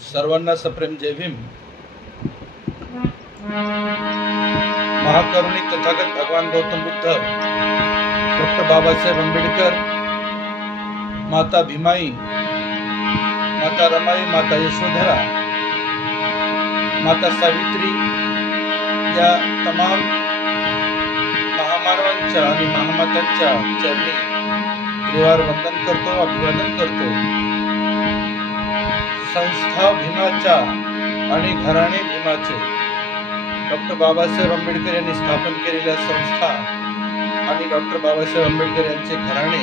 सर्वांना सप्रेम जय भीम. महाकरुणिक तथागत भगवान गौतम बुद्ध डॉक्टर बाबासाहेब आंबेडकर माता भीमाई माता रमाई माता यशोधरा माता सावित्री या तमाम महामानवांच्या आणि महामातांच्या चरणी त्रिवार वंदन करतो अभिवादन करतो. संस्था भीमाच्या आणि घराणे भीमाचे. डॉक्टर बाबासाहेब आंबेडकर यांनी स्थापन केलेल्या संस्था आणि डॉक्टर बाबासाहेब आंबेडकर यांचे घराणे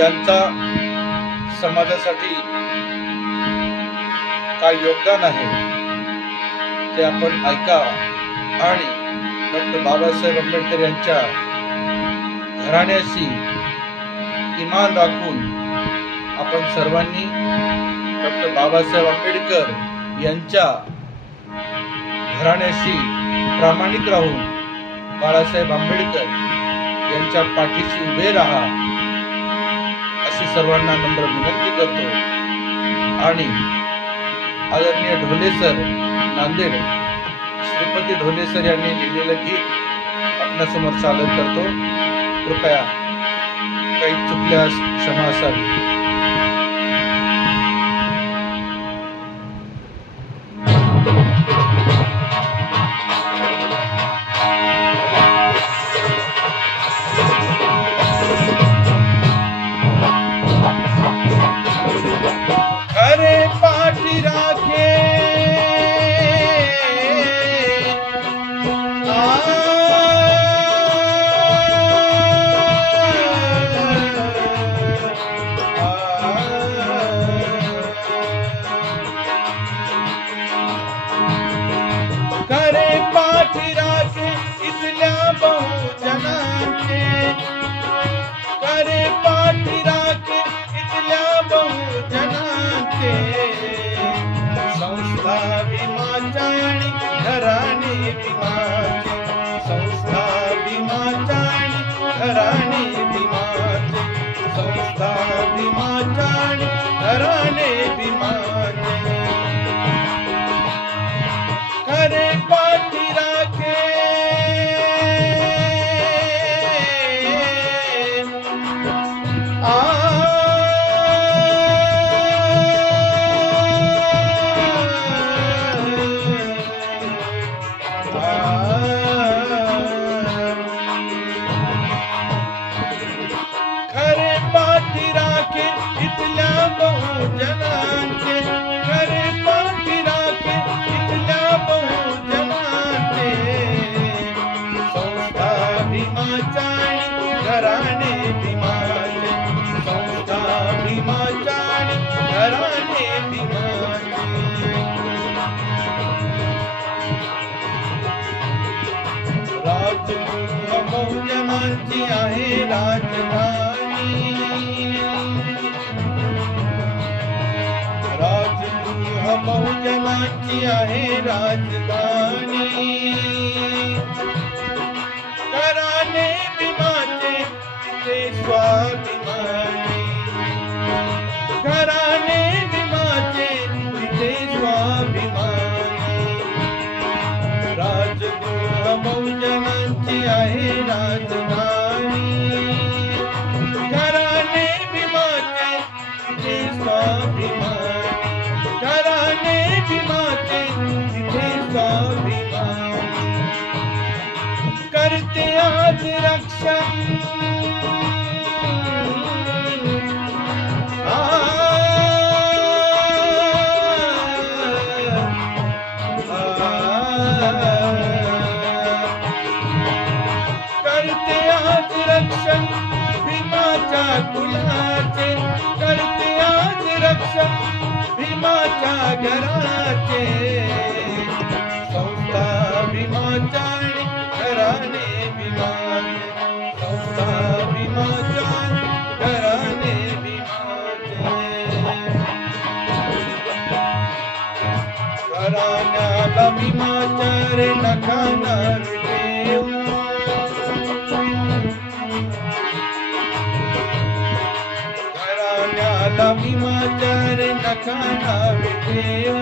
यांचा समाजासाठी काय योगदान आहे ते आपण ऐका. आणि डॉक्टर बाबासाहेब आंबेडकर यांच्या घराण्याशी इमान राखून आपण सर्वांनी डॉक्टर बाबासाहेब आंबेडकर यांच्या घराण्याशी प्रामाणिक राहून बाळासाहेब आंबेडकर यांच्या पाठीशी उभे राहा अशी सर्वांना नम्र विनंती करतो. आणि आदरणीय ढोले सर नांदेड श्रीपती ढोले सर यांनी लिहिलेलं गीत आपल्यासमोर सादर करतो. कृपया काही चुकल्यास क्षमा असावी. बहुजनांचे राजधानी आहे राजधानी। बहुजना जी आहे राजधानी। घराचे संस्था भीमाच्या आणि घराने भीमाचे संस्था भीमाच्या आणि घराने भीमाचे घराण्याला भीमाचार नखाणार रे नका नावे ठेवू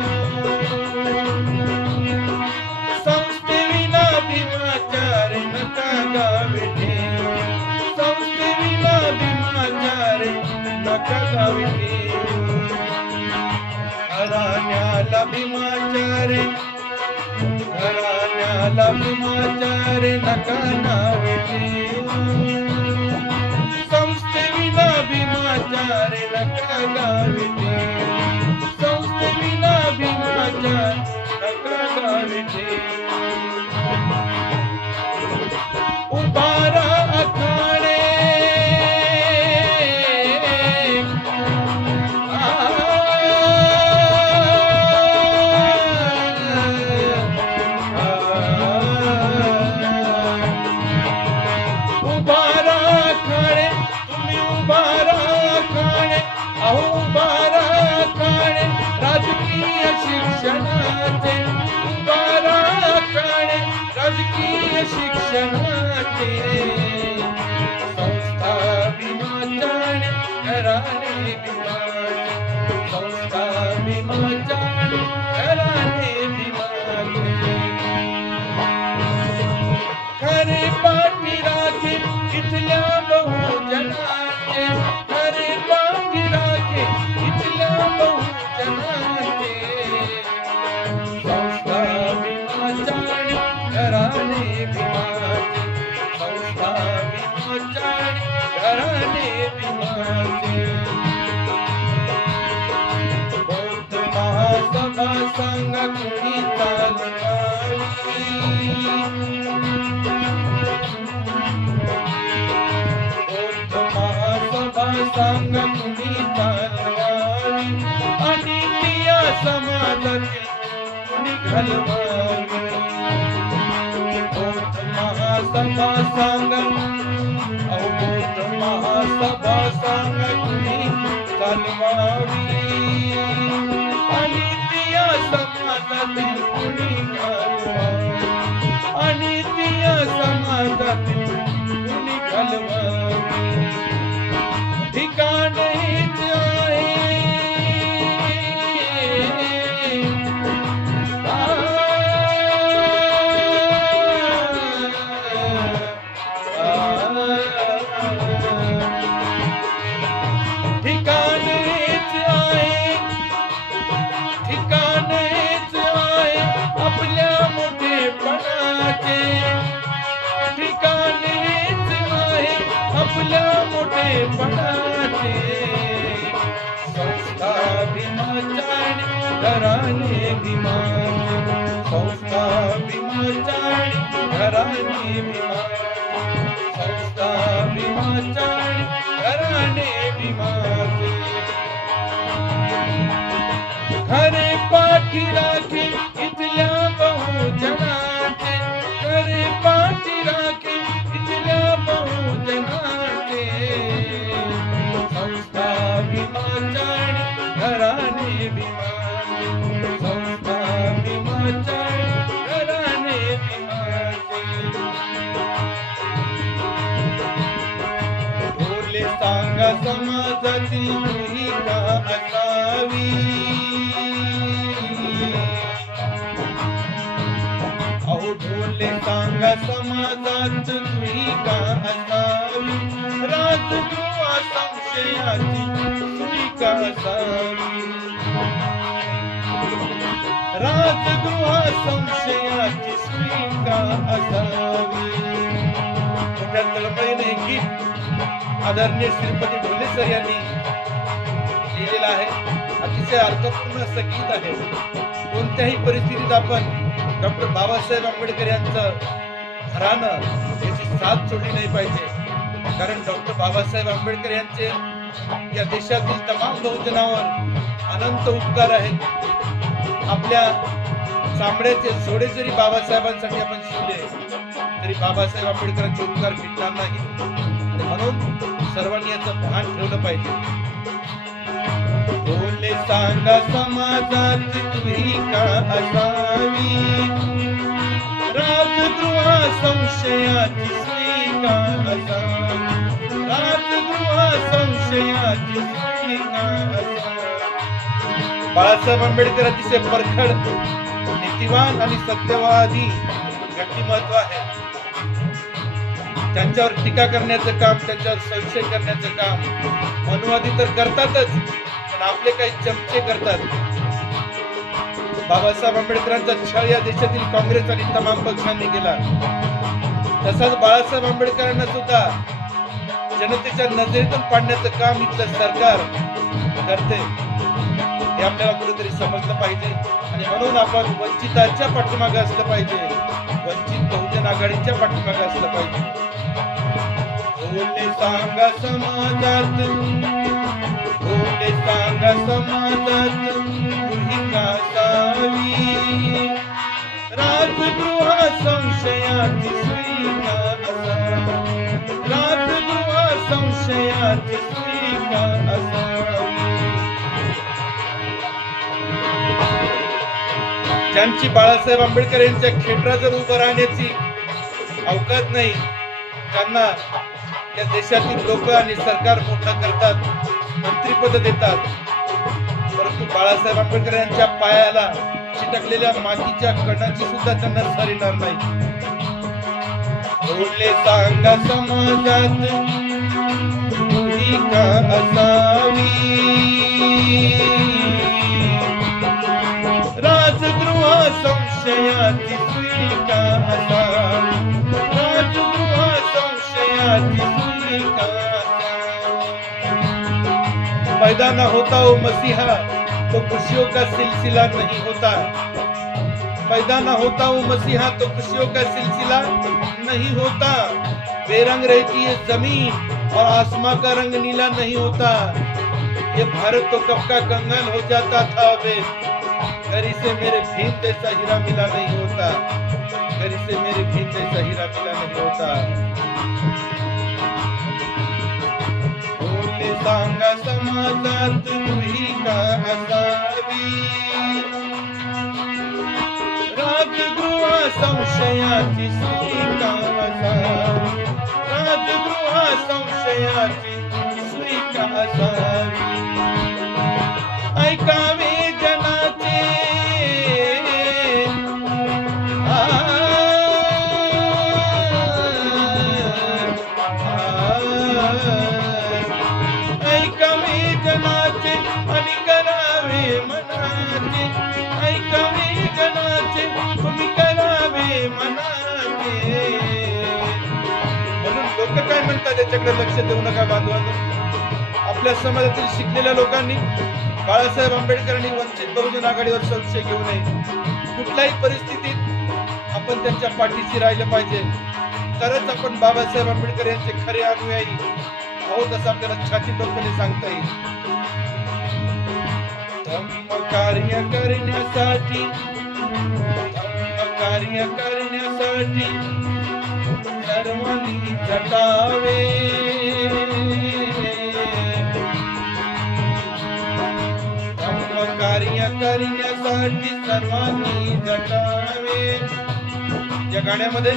संस्थेविना भीमाचार नका गावे ठेवू संस्थेविना भीमाचार नका गावे ठेवू घराण्याला भीमाचार घराण्याला भीमाचार नका Goodbye. संग कुणी चालवावी बौद्ध महासभा सांग कुणी चालवावी आणि तिया समाजातील कुणी घालवावी महासभा संग महासभा संग कुणी चालवावी समाजातील कुणी फुलं मोठे पणाचे संस्था भीमाचार घराने भीमाचे संस्था भीमाचार घराने भीमाचे संस्था भीमाचार घराने भीमाचे घरे पाठी राखे सांगा समाजात भूमिका असावी राजगृहा संशयाची भूमिका असावी राजगृहा संशयाची भूमिका असावी मोठ्या तळमळीने गीत आदरणीय श्रीपती ढोले सर यांनी लिहिलेलं आहे. अतिशय अर्थपूर्ण असं गीत आहे. कोणत्याही परिस्थितीत आपण डॉक्टर बाबासाहेब आंबेडकर यांचं घरानं याची साथ सोडली नाही पाहिजे. कारण डॉक्टर बाबासाहेब आंबेडकर यांचे या देशातील तमाम बहुजनावर अनंत उपकार आहेत. आपल्या चामड्याचे सोडे जरी बाबासाहेबांसाठी आपण शिवले तरी बाबासाहेब आंबेडकरांचे उपकार मिटणार नाही. म्हणून सर्वांनी याचं भान ठेवलं पाहिजे. बोले सांगा समाजात तुही का असावी? राजगृहा संशयाची स्त्रीका असावी? राजगृहा संशयाची स्त्रीका असावी? बाळासाहेब आंबेडकर अतिशय परखड नीतिवान आणि सत्यवादी व्यक्तिमत्व आहे. त्यांच्यावर टीका करण्याचं काम त्यांच्यावर संशय करण्याचं काम अनुवादी तर करतातच. पण आपले काही चमचे करतात. बाबासाहेब आंबेडकरांचा छळ या देशातील काँग्रेस आणि तमाम पक्षांनी केला. तसाच बाळासाहेब आंबेडकरांना सुद्धा जनतेच्या नजरेतून पाडण्याचं काम इथलं सरकार करते. हे आपल्याला कुठेतरी समजलं पाहिजे. आणि म्हणून आपण वंचिताच्या पाठीमागे असलं पाहिजे. वंचित बहुजन आघाडीच्या पाठीमागे असलं पाहिजे. सांगा समाजात समाजात भूमिका असावी राजगृह संशयाची सुईका असावी. राजगृह संशयाची सुईका ज्यांची बाळासाहेब आंबेडकर यांच्या खेटराजवळ उभं राहण्याची अवकात नाही त्यांना या देशातील लोक आणि सरकार मोठा करतात मंत्रीपद देतात. बाळासाहेब आंबेडकर यांच्या पायाला चिटकलेल्या मातीच्या कणाची सुद्धा त्यांना सरिणार नाही. बोलले सांगा समाजात भूमिका असावी? राजगृह संशयाची सुईका असावी? राजगृह संशयाची सुईका पैदा न होता वो मसीहा. तो खुशियों का सिलसिला नहीं होता। पैदा न होता वो मसीहा तो खुशियों का सिलसिला नहीं होता। बेरंग रहती है ज़मीन और आसमां का रंग नीला नहीं होता। ये भारत तो कब का कंगन हो जाता था वे घर से मेरे भीम जैसा हीरा मिला नहीं होता। घर से मेरे भीम जैसा हीरा मिला नहीं होता। बोलले सांगा समाजात भूमिका असावी राजगृह संशयाची स्वीका असावी राजगृह संशयाची स्वीका असावी त्याच्याकडे लक्ष देऊ नका बांधवांनो. आपल्या समाजातील शिकलेल्या लोकांनी बाळासाहेब आंबेडकरांनी वंचित बहुजन आघाडीवर संशय घेऊ नये. कुठल्याही परिस्थितीत आपण त्यांच्या पाठीशी राहिलं पाहिजे. तरच आपण बाबासाहेब आंबेडकर यांचे खरे अनुयायी आहोत असं आपल्याला छाती लोकपणे सांगता येईल. कार्य करण्यासाठी कार्य करण्यासाठी सर्वांनी जटावे धम्म कार्य करण्यासाठी सर्वांनी जटावे या गाण्यामध्ये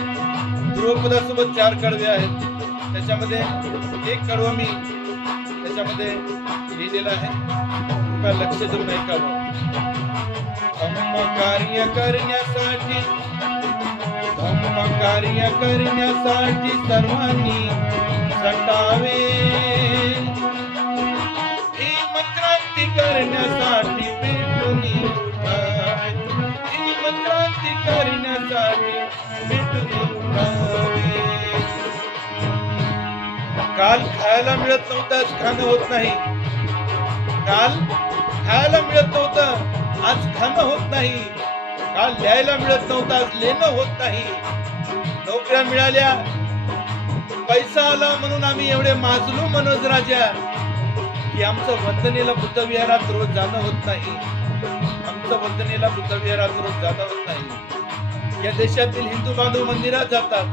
ध्रुवपदासोबत चार कडवे आहेत. त्याच्यामध्ये एक कडवं मी त्याच्यामध्ये लिहिलेलं आहे. कृपया लक्ष देऊन ऐकावं. कार्य करण्यासाठी कार्य करण्यासाठी सर्वांनी सटावे. क्रांती करण्यासाठी पेटून क्रांती करण्यासाठी पेटून काल खायला मिळत नव्हतं आज खाणं होत नाही. काल खायला मिळत नव्हतं आज खाणं होत नाही. काल लिहायला मिळत नव्हता लेणं लिहिणं होत नाही. नोकऱ्या मिळाल्या. पैसा आला म्हणून आम्ही एवढे माजलो मनोज राजा की आमचं वंदनेला बुद्धविहारात रोज जाणं होत नाही. आमचं वंदनेला बुद्धविहारात रोज जाणं होत नाही. या देशातील हिंदू बांधव मंदिरात जातात.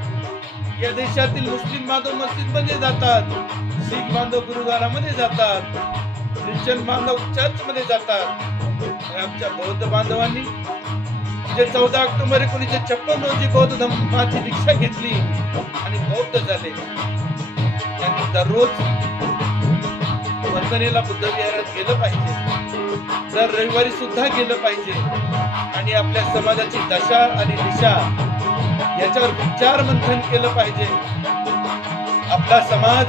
या देशातील मुस्लिम बांधव मस्जिदमध्ये जातात. शीख बांधव गुरुद्वारामध्ये जातात. ख्रिश्चन बांधव चर्च मध्ये जातात आमच्या बौद्ध बांधवांनी जे चौदा ऑक्टोबर एकोणीसशे छप्पन रोजी बौद्ध धर्माची दीक्षा घेतली आणि बौद्ध झाले. त्यांनी दररोज वंदनेला बुद्ध विहारात गेलं पाहिजे. दर रविवारी सुद्धा गेलं पाहिजे. आणि आपल्या समाजाची दशा आणि दिशा याच्यावर विचार मंथन केलं पाहिजे. आपला समाज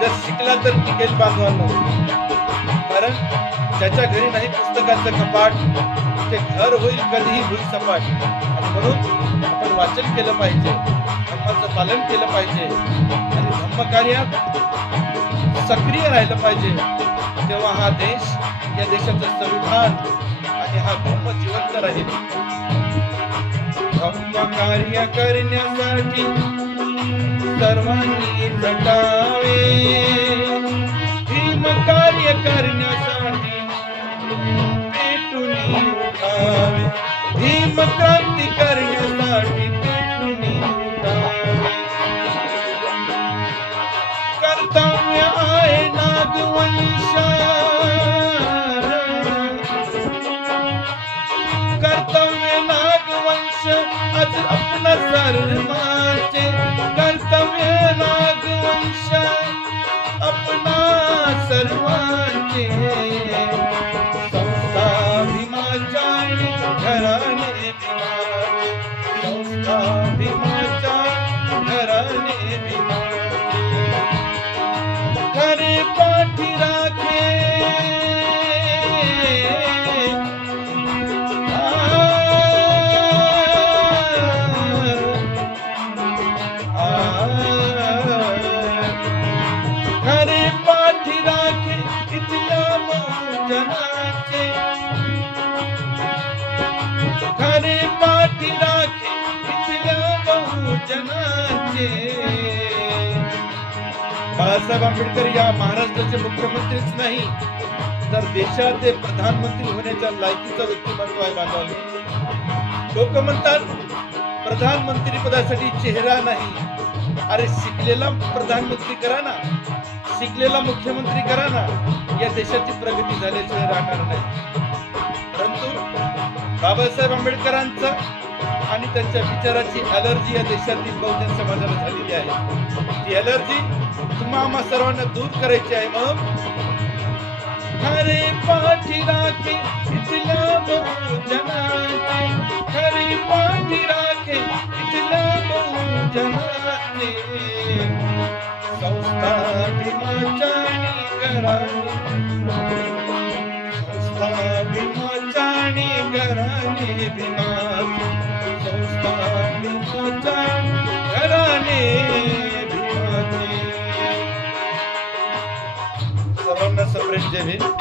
जर शिकला तर टिकेल बांधवांनो. कारण ज्याच्या घरी नाही पुस्तकाचं कपाट ते घर होईल कधीही होईल सपाट आणि म्हणून आपण वाचन केलं पाहिजे. धर्माचं पालन केलं पाहिजे. आणि धर्मकार्यात सक्रिय राहिलं पाहिजे. तेव्हा हा देश या देशाचं संविधान आणि हा धर्म जिवंत राहील. धर्म कार्य करण्यासाठी सर्वांनी झटावे धर्म कार्य करण्यासाठी पेटून उठावे भीम क्रांती करण्यासाठी पेटून उठावे कर्तव्य आहे नागवंश कर्तव्य नागवंश आज आपला सर्वांचे कर्तव्य नागवंश आपणा सर्वांचे संस्था बाळासाहेब आंबेडकर या महाराष्ट्राचे मुख्यमंत्रीच नाही तर देशाचे प्रधानमंत्री होण्याच्या लायकीचं व्यक्तिमत्व आहे बांधवले लोक म्हणतात प्रधानमंत्री पदासाठी चेहरा नाही. अरे शिकलेला प्रधानमंत्री करा ना. शिकलेला मुख्यमंत्री करा ना. या देशाची प्रगती झाल्याशिवाय राहणार नाही. परंतु बाबासाहेब आंबेडकरांचा आणि त्यांच्या विचाराची अलर्जी या देशातील बहुजन समाजाला झालेली आहे. ती अलर्जी तुम्हा आम्हा सर्वांना दूर करायची आहे मग. खरे पाठी राखे इथल्या खरे पाठी भीमाचे